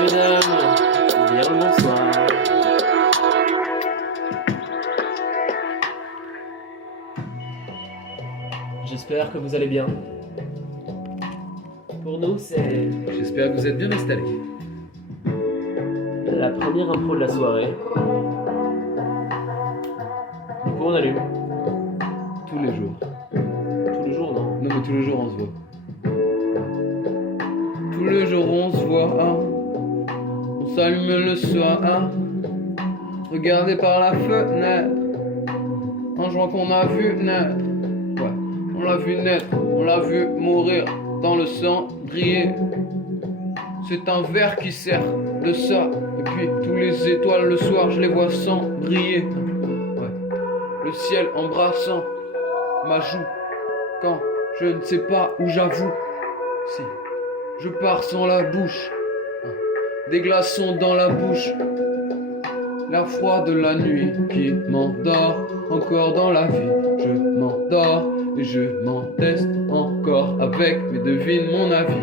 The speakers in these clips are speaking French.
messieurs, dames, bien le bonsoir. J'espère que vous allez bien. Pour nous, c'est J'espère que vous êtes bien installés. la première impro de la soirée. Du coup, on allume. Tous les jours. Tous les jours, non? Non, mais tous les jours, on se voit. Tous les jours, on se voit. Ah. On s'allume le soir. Ah. Regardez par la fenêtre. Un joint qu'on a vu naître. Ouais. On l'a vu naître. On l'a vu mourir dans le cendrier. C'est un verre qui sert de ça. Et puis, tous les étoiles le soir, je les vois sans briller. Ouais. Le ciel embrassant ma joue quand je ne sais pas où j'avoue. Si je pars sans la bouche, des glaçons dans la bouche, l'air froid de la nuit qui m'endort encore dans la vie. Je m'endors et je m'enteste encore avec, mais devine mon avis.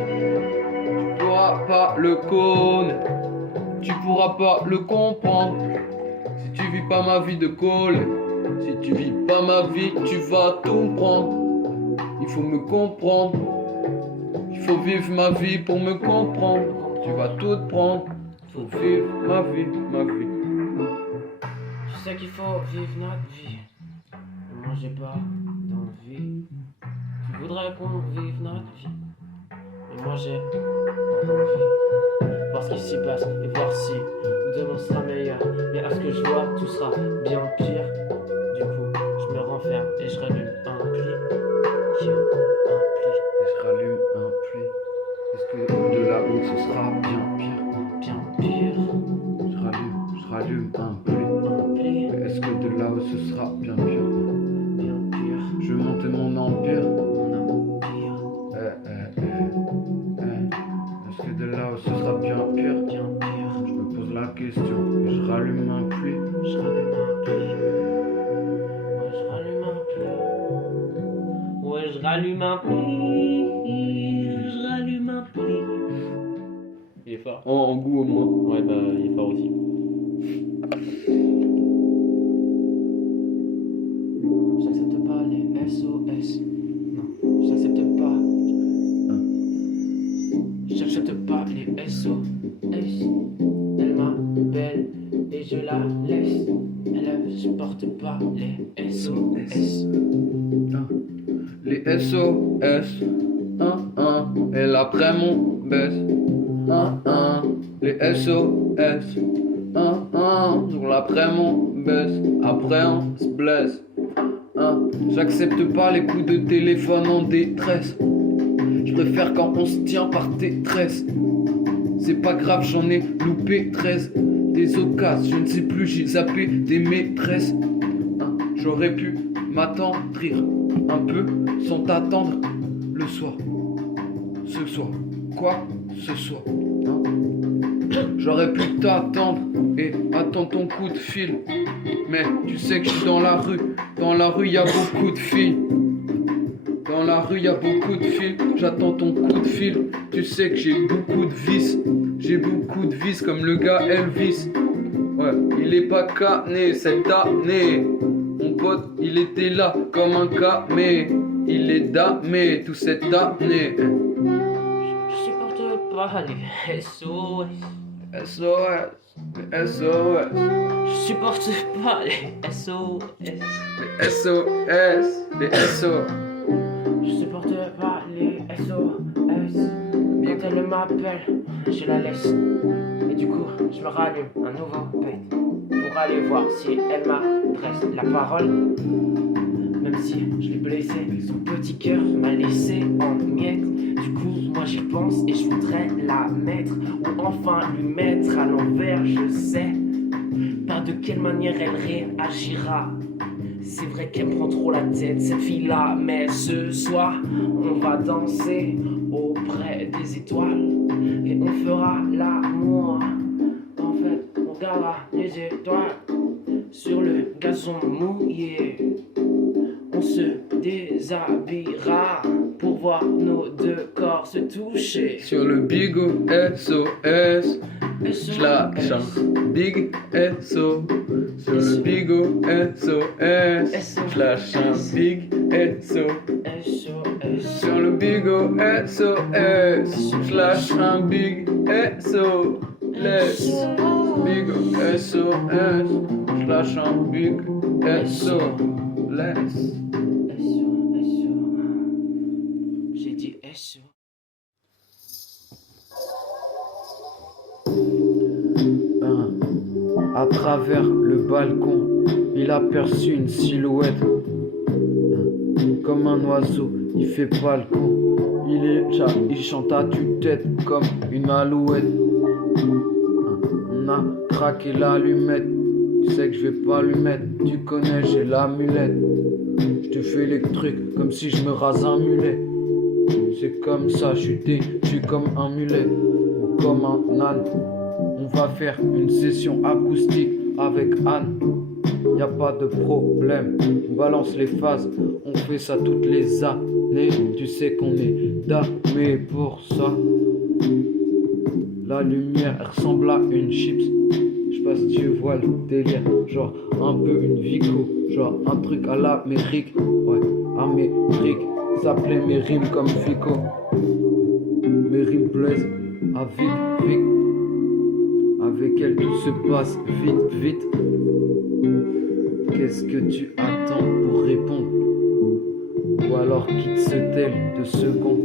Tu pourras pas le connaître, tu pourras pas le comprendre si tu vis pas ma vie de colle. Si tu vis pas ma vie, tu vas tout prendre. Il faut me comprendre. Il faut vivre ma vie pour me comprendre. Tu vas tout prendre. Faut vivre ma vie, ma vie. Je sais qu'il faut vivre notre vie. Moi, j'ai pas d'envie. Tu voudrais qu'on vive notre vie. Mais moi, j'ai pas d'envie. Voir ce qui s'y passe et voir si demain sera meilleur. Mais à ce que je vois, tout sera bien pire. Du coup, je me renferme et je rallume un pli. Et je rallume un pli. Est-ce que de là-haut ce sera bien pire? Bien pire. Je rallume un pli. Un pli. Est-ce que de là-haut ce sera bien pire? Bien pire. Je veux monter mon empire. Mon empire. Est-ce que de là-haut ce sera bien pire? Bien pire. Je me pose la question. Et je rallume un pli. Je rallume un pli. Ouais, je rallume un pli. Ouais, je rallume un pli. Je rallume un pli. Il est fort. En goût au moins. Ouais, bah, il est fort aussi. J'accepte pas les SOS. Non, j'accepte pas. J'accepte pas les SOS. Elle m'appelle et je la laisse. Elle ne supporte pas les SOS. Les SOS, et après mon baisse, les SOS, sur l'après mon baisse, après on se blesse, j'accepte pas les coups de téléphone en détresse, je préfère quand on se tient par tes tresses, c'est pas grave j'en ai loupé 13, des occasions, je ne sais plus j'ai zappé des maîtresses, j'aurais pu m'attendrir un peu sans t'attendre le soir. Ce soir. Quoi? Ce soir. J'aurais pu t'attendre et attendre ton coup de fil. Mais tu sais que je suis dans la rue. Dans la rue, y a beaucoup de filles. Dans la rue, y a beaucoup de filles. J'attends ton coup de fil. Tu sais que j'ai beaucoup de vices. J'ai beaucoup de vices comme le gars Elvis. Ouais, il est pas cané cette année. Mon pote, il était là comme un camé. Il est damé toute cette année. Je supporte pas les SOS. SOS, les SOS, Je supporte pas les SOS. les SOS, les SOS. Je supporte pas les SOS. Quand elle m'appelle, je la laisse. Et du coup, je me rallume un nouveau pet pour aller voir si elle m'adresse la parole. Même si je l'ai blessé, son petit cœur m'a laissé en miettes. Du coup, moi j'y pense et je voudrais la mettre, ou enfin lui mettre à l'envers, je sais pas de quelle manière elle réagira. C'est vrai qu'elle prend trop la tête, cette fille-là, mais ce soir, on va danser auprès des étoiles et on fera l'amour. En fait, on regardera les étoiles sur le gazon mouillé. On se déshabillera pour voir nos deux corps se toucher. Sur le bigot SOS, Je lâche un big SO sur le bigo SOS. Je lâche un big SO sur le bigo SOS. Je lâche un big SO. Big SOS. Je lâche un big SOS. J'ai dit SO. À travers le balcon, il aperçut une silhouette. Comme un oiseau, il fait pas le con. Il chante à tue-tête comme une alouette. On a craqué l'allumette. Tu sais que je vais pas lui mettre. Tu connais, j'ai l'amulette. Je te fais les trucs comme si je me rase un mulet. C'est comme ça, je suis comme un mulet ou comme un âne. On va faire une session acoustique avec Anne. Y a pas de problème, on balance les phases. On fait ça toutes les années. Tu sais qu'on est damé pour ça. La lumière elle ressemble à une chips. Je sais pas si tu vois le délire. Genre un peu une Vico. Genre un truc à l'Amérique. Ouais, Amérique. Ça plaît mes rimes comme Fico. Mes rimes plaisent à vite. Avec elle tout se passe vite. Qu'est-ce que tu attends pour répondre? Ou alors quitte ce tel 2 secondes.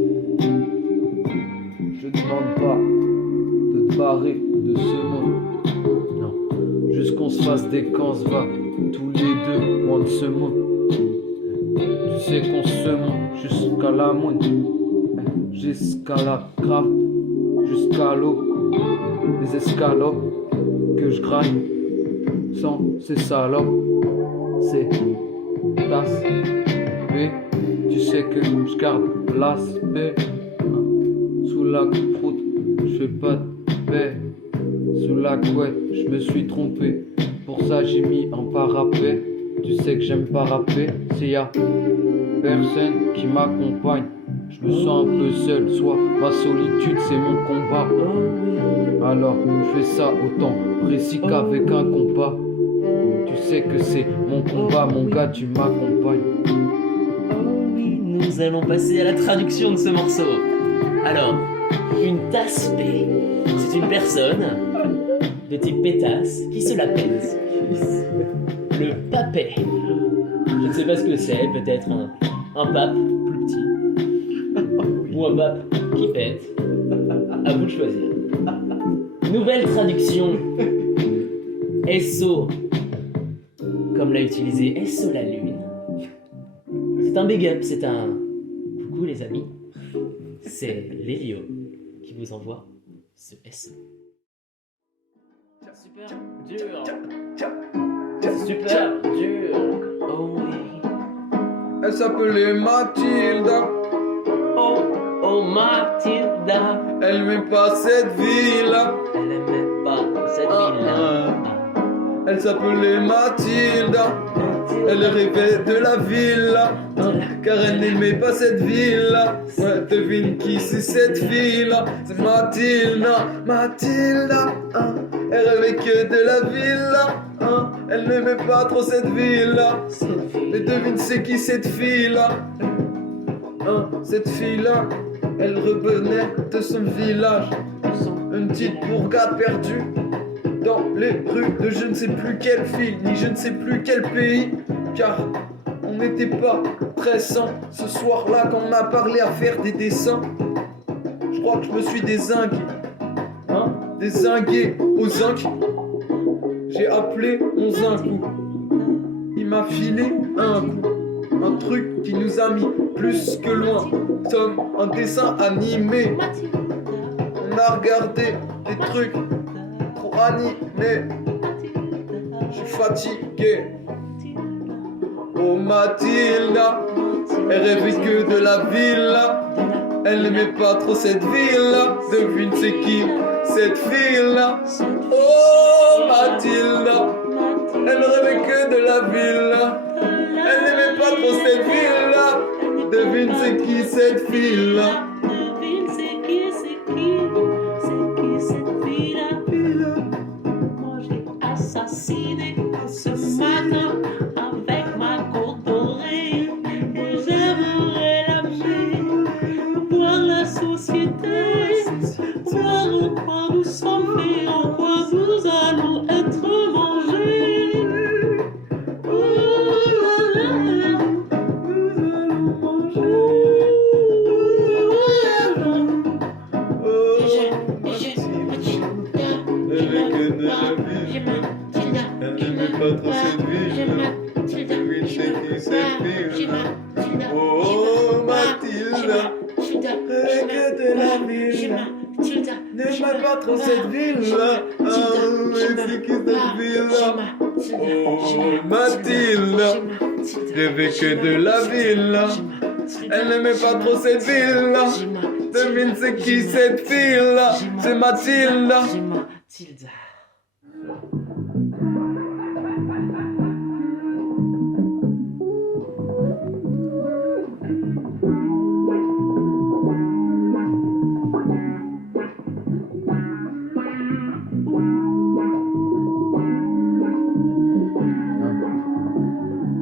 Je demande pas de te barrer de ce monde. Non, juste qu'on se fasse des camps, va tous les deux loin de ce monde. Tu sais qu'on se monte jusqu'à la moindre. J'escalade grave jusqu'à l'eau. Les escalopes que je graille sans ces salopes. C'est tasse B. Tu sais que je garde l'aspect. Sous la croûte, je fais pas de paix. Sous la couette, je me suis trompé. Pour ça j'ai mis un parapet. Tu sais que j'aime pas rapper. S'il y a personne qui m'accompagne, je me sens un peu seul. Soit ma solitude c'est mon combat. Alors je fais ça autant précis qu'avec un compas. Tu sais que c'est mon combat, mon gars, tu m'accompagnes. Oh oui, nous allons passer à la traduction de ce morceau. Alors, une tasse P, c'est une personne de type pétasse qui se la pète. Le papet, je ne sais pas ce que c'est, peut-être un pape plus petit ou un pape qui pète. À vous de choisir. Nouvelle traduction. SO, comme l'a utilisé SO la lune. C'est un big up, c'est un coucou les amis. C'est Lélio qui vous envoie ce SO. Super dur. C'est super dur. Oh oui. Elle s'appelait Mathilda. Oh Mathilda, Elle m'aime pas cette ville-là. elle aimait pas cette ville-là. Elle s'appelait Mathilda. Elle rêvait de la villa, car elle n'aimait pas cette ville-là. Ouais, devine qui c'est cette fille-là? C'est Mathilda. Elle rêvait que de la villa, elle n'aimait pas trop cette ville-là. Mais devine c'est qui cette fille-là? Cette fille-là, elle revenait de son village, une petite bourgade perdue dans les rues de je ne sais plus quelle ville, ni je ne sais plus quel pays, car on n'était pas très sains ce soir-là quand on a parlé à faire des dessins. Je crois que je me suis dézingué, dézingué au zinc. J'ai appelé mon zinc, il m'a filé un coup, un truc qui nous a mis plus que loin, comme un dessin animé. On a regardé des trucs trop animés. Je suis fatigué. Oh Mathilda, elle rêvait que de la villa. Elle n'aimait pas trop cette ville-là. Devine c'est qui cette fille-là? Oh Mathilda, elle rêvait que de la villa. Elle n'aimait pas trop cette ville-là. Devine c'est qui cette fille-là? Devine c'est qui cette fille-là? société. Voir en quoi nous sommes faits, en quoi nous allons être mangés. Oh là là, nous allons manger. Elle n'aimait pas trop cette ville. Oui, c'est qui cette ville? Oh Mathilda, que de la ville. N'aimait pas trop cette ville-là. Ah, oui, c'est qui cette ville-là? Oh Mathilda, rêvait que de la ville-là. Elle n'aimait pas trop cette ville-là. Devine c'est qui cette fille-là? C'est Mathilda. Mathilda.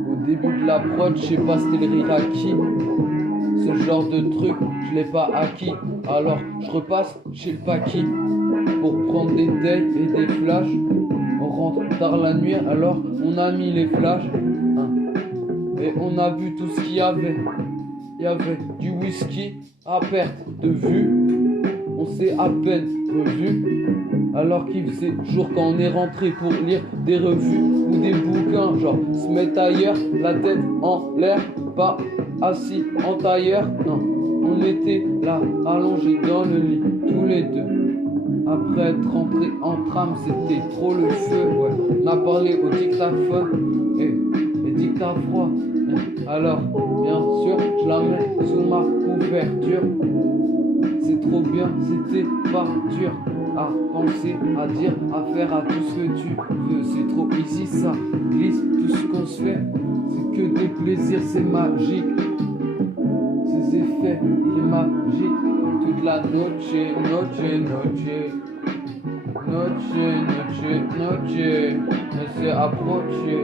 Au début de la prod, je sais pas c'était le rire à qui. Ce genre de truc, je l'ai pas acquis. Alors je repasse chez le paquis pour prendre des days et des flashs. On rentre tard la nuit, alors on a mis les flashs. Et on a vu tout ce qu'il y avait. Il y avait du whisky à perte de vue. On s'est à peine revu. Alors qu'il faisait jour quand on est rentré pour lire des revues ou des bouquins. Genre se mettre ailleurs, la tête en l'air, pas assis en tailleur. Non, on était là, allongés dans le lit, tous les deux. Après être rentré en tram, c'était trop le feu. Ouais, on a parlé au dictaphone et dicta froid. Alors, bien sûr, je la mets sous ma couverture. C'est trop bien, c'était pas dur à penser, à dire, à faire, à tout ce que tu veux. C'est trop easy, ça glisse, tout ce qu'on se fait. C'est que des plaisirs, c'est magique. Ces effets, il est magique. Toute la noche, elle s'est approchée,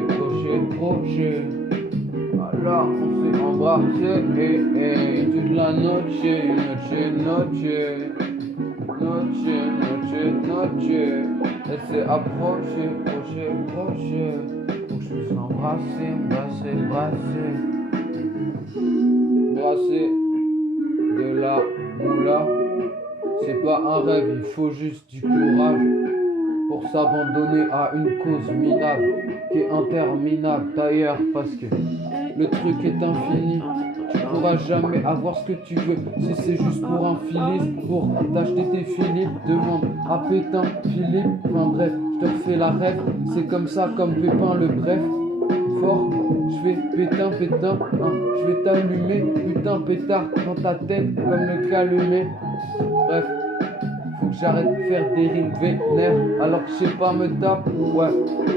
proche. Alors on s'est embrassé et toute la noche, elle s'est approchée, proche. Donc je me suis embrassé, de la moula. C'est pas un rêve, il faut juste du courage pour s'abandonner à une cause minable qui est interminable d'ailleurs parce que le truc est infini. Tu pourras jamais avoir ce que tu veux si c'est juste pour un filis, pour t'acheter tes Philippe, demande à Pétain, Philippe, enfin bref, je te refais la rêve, c'est comme ça comme Pépin le bref. Fort, je fais pétain, je vais t'allumer, putain pétard dans ta tête comme le calumet. Bref, faut que j'arrête de faire des rimes vénères alors que je sais pas me taper. Ouais,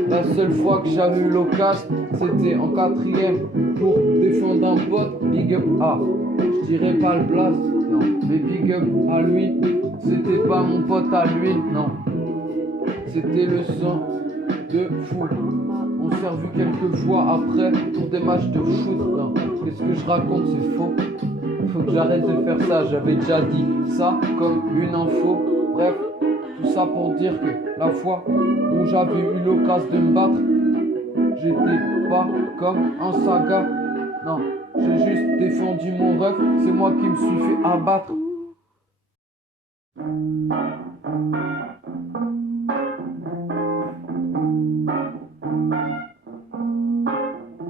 la seule fois que j'avais eu l'occasion, c'était en 4ème pour défendre un pote. Big up à, je dirais pas le blast, non, mais big up à lui. C'était pas mon pote à lui, non, c'était le sang de fou. On s'est revu quelques fois après pour des matchs de foot. Non, qu'est-ce que je raconte, c'est faux. Faut que j'arrête de faire ça, j'avais déjà dit ça comme une info. Bref, tout ça pour dire que la fois où j'avais eu l'occasion de me battre, j'étais pas comme un saga. Non, j'ai juste défendu mon ref, c'est moi qui me suis fait abattre.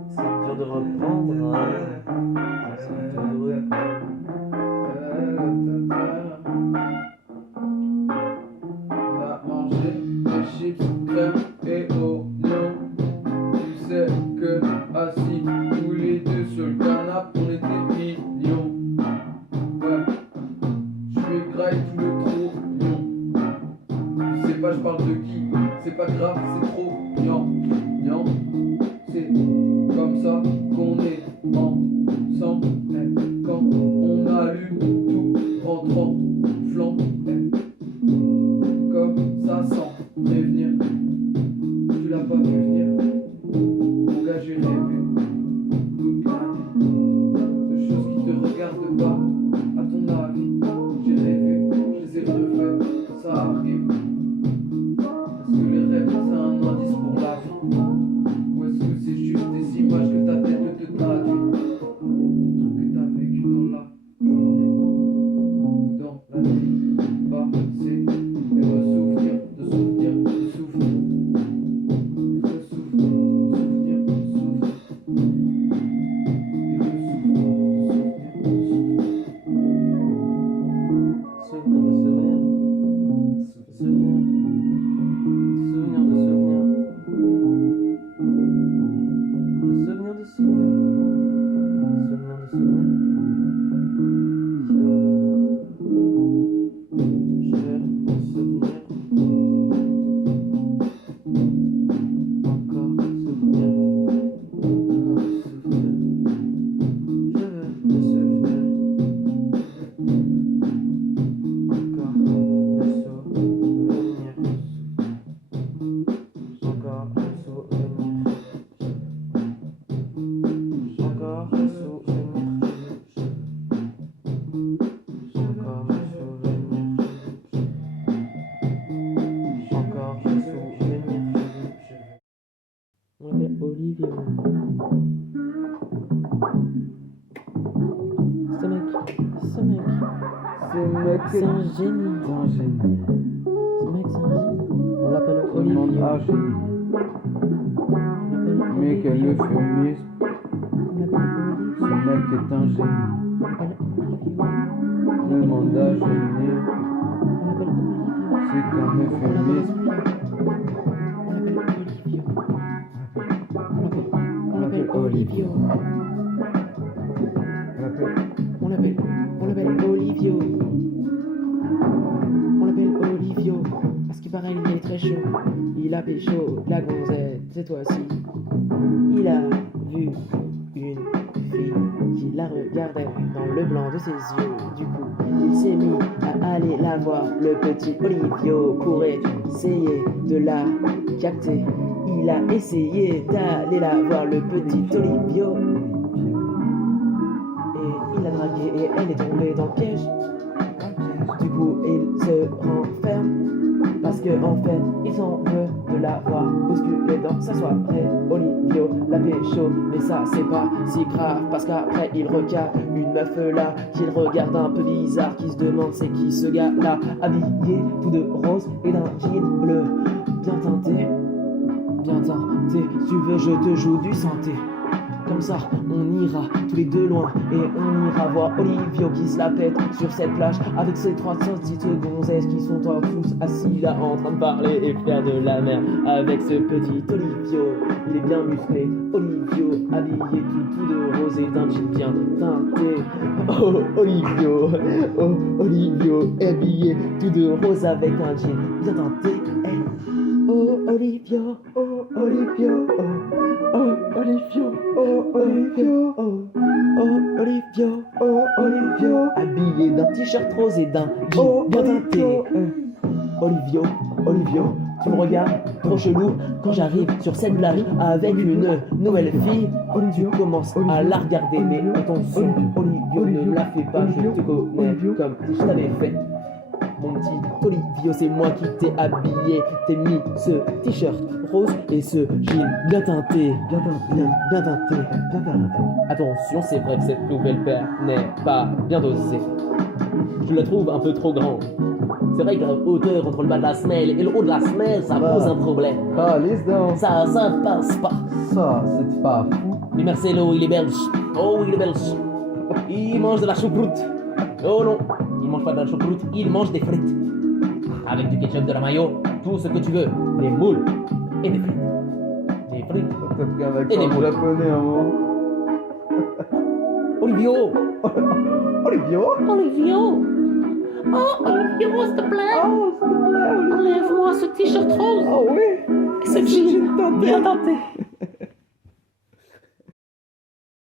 C'est dur de reprendre. C'est dur de reprendre. On a mangé des chips, crème et oignons. Tu sais que assis tous les deux sur le canapé, on était millions. Ouais, je suis graille tout le trognon. Tu sais pas, je parle de qui, c'est pas grave, c'est trop gnan. C'est comme ça qu'on est ensemble. Quand on allume tout rentrant flanc. Comme ça sans prévenir. Tu l'as pas vu venir. Mon gars, j'ai rêvé toute l'année de choses qui te regardent pas. À ton avis, Souvenir de souvenirs. Souvenir. Souvenir de souvenirs. De souvenirs de souvenirs. Souvenir de souvenirs. Je vais me souvenir. Encore souvenir. Je veux me souvenir. Encore me souvenir. Encore me souvenir. Encore me souvenir. Encore me souvenir. Encore me souvenir. On l'appelle Olivier. Ce mec, c'est un génie. C'est un génie. Ce mec, c'est un génie. On l'appelle Tout le monde Olivier. a génie. Mais quel euphémisme. Ce mec est un génie. Le monde a génie. C'est qu'un euphémisme. On l'appelle Olivio. On l'appelle Olivio. On l'appelle Olivio. Parce qu'il paraît il est très chaud. Il a pécho la gonzette cette fois-ci. Il a vu une fille qui la regardait dans le blanc de ses yeux. Du coup, il s'est mis à aller la voir, le petit Olivio, pour essayer de la capter. Il a essayé d'aller la voir, le petit Olivio. Et il l'a draguée et elle est tombée dans le piège. Du coup, il se renferme. Parce que en fait, il s'en veut de la voir bousculer dans sa soirée. Olivio la pécho, mais ça c'est pas si grave. Parce qu'après il regarde une meuf là qu'il regarde un peu bizarre, qui se demande c'est qui ce gars là, habillé tout de rose et d'un jean bleu. Bien teinté, tu veux je te joue du santé. Comme ça, on ira tous les deux loin et on ira voir Olivio qui se la pète sur cette plage avec ses 300 petites gonzesses qui sont tous assis là en train de parler et faire de la mer avec ce petit Olivio. Il est bien musclé, Olivio, habillé tout de rose et d'un jean bien teinté. Oh Olivio, habillé tout de rose avec un jean bien teinté. Oh Olivio, Olivio, habillé d'un t-shirt rose et d'un jean bien teinté. Olivio, tu me regardes trop chelou quand j'arrive sur cette plage avec une nouvelle fille. Tu commences à la regarder, mais attention, Olivio, ne la fais pas, je te connais comme si je t'avais fait. Mon petit Olivio, c'est moi qui t'ai habillé. T'ai mis ce t-shirt rose et ce jean bien teinté. Bien teinté. Attention, c'est vrai que cette nouvelle paire n'est pas bien dosée. Je la trouve un peu trop grande. C'est vrai que la hauteur entre le bas de la semelle et le haut de la semelle, ça pose un problème. Ah, laisse donc. Ça passe pas. Ça, c'est pas fou. Mais Marcelo, il est belge. Oh, il est belge. Il mange de la choucroute. Oh non, il mange pas de la choucroute, il mange des frites. Avec du ketchup, de la mayo, tout ce que tu veux. Des moules et des frites. Des frites. T'as pris un Et accent les mots. japonais à un moment. Olivio. Olivio. Oh, Olivio, s'il te plaît. Enlève-moi ce t-shirt rose. Oh oui. Et ce jean bien teinté.